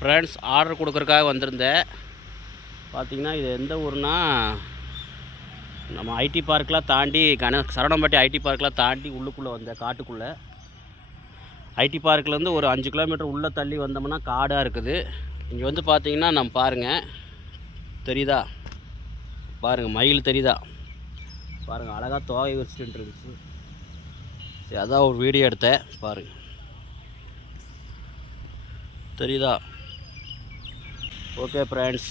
Friends order கொடுக்குறக்காக வந்திருந்தேன். பார்த்திங்கன்னா இது எந்த ஊர்னா நம்ம ஐடி பார்க்கெலாம் தாண்டி கண சரவணம்பட்டி ஐடி பார்க்கெலாம் தாண்டி உள்ளுக்குள்ளே வந்தேன் காட்டுக்குள்ளே. ஐடி பார்க்லேருந்து ஒரு அஞ்சு கிலோமீட்டர் உள்ளே தள்ளி வந்தோம்னா காடாக இருக்குது. இங்கே வந்து பார்த்தீங்கன்னா நம்ம பாருங்கள் தெரியுதா? பாருங்கள் மயில் தெரியுதா? பாருங்கள் அழகாக தோகை வச்சுட்டு இருந்துச்சு. சரி அதான் ஒரு வீடியோ எடுத்தேன். பாருங்கள் தெரியுதா? ஓகே ஃப்ரெண்ட்ஸ்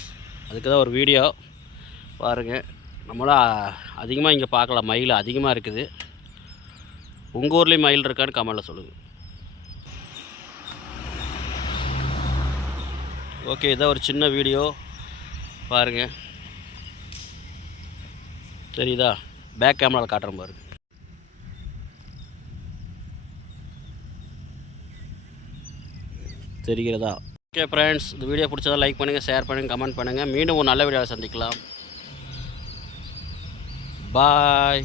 அதுக்கு தான் ஒரு வீடியோ பாருங்கள் நம்மளாம் அதிகமாக இங்கே பார்க்கலாம் மயில் அதிகமாக இருக்குது. உங்கள் ஊர்லேயும் மயில் இருக்கான்னு கமெண்டில் சொல்லுங்கள் ஓகே இதான் ஒரு சின்ன வீடியோ பாருங்கள் தெரியுதா? பேக் கேமராவில் காட்டுறேன் பாருங்க. தெரிகிறதா? ஓகே ஃப்ரெண்ட்ஸ் இந்த வீடியோ பிடிச்சதா லைக் பண்ணுங்கள் ஷேர் பண்ணுங்கள் கமெண்ட் பண்ணுங்கள் மீண்டும் ஒரு நல்ல வீடியோவை சந்திக்கலாம். பாய்